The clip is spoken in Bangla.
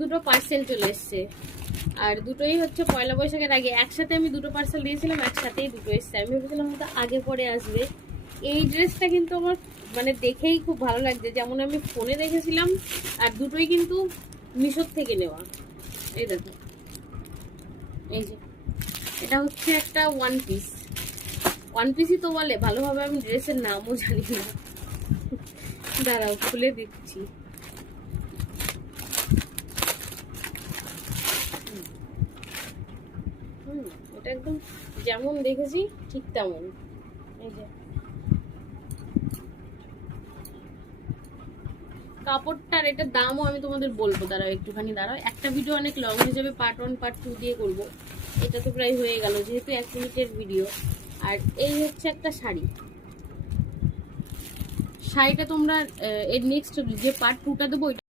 দুটো পার্সেল চলে এসছে, আর দুটোই হচ্ছে পয়লা বৈশাখের আগে। একসাথে আমি দুটো পার্সেল দিয়েছিলাম, একসাথেই দুটো এসছে। আমি ভেবেছিলাম হয়তো আগে পরে আসবে। এই ড্রেসটা কিন্তু আমার মানে দেখেই খুব ভালো লাগছে, যেমন আমি ফোনে দেখেছিলাম, আর দুটোই কিন্তু মিশোর থেকে নেওয়া। এই দেখো, এই যে এটা হচ্ছে একটা ওয়ান পিস। ওয়ান পিসই তো বলে, ভালোভাবে আমি ড্রেসের নামও জানি না। দাঁড়াও খুলে দিচ্ছি। এটা একদম যেমন দেখেছি ঠিক তেমন। এই যে কাপড়টার, এটার দামও আমি তোমাদের বলবো, দাঁড়াও একটুখানি দাঁড়াও। একটা ভিডিও অনেক লং হয়ে যাবে, পার্ট 1 পার্ট 2 দিয়ে করবো। এটা তো প্রায় হয়ে গেল যেহেতু 1 মিনিটের ভিডিও। আর এই হচ্ছে একটা শাড়ি। শাড়িটা তোমরা এর নেক্সট যে পার্ট 2টা দেবো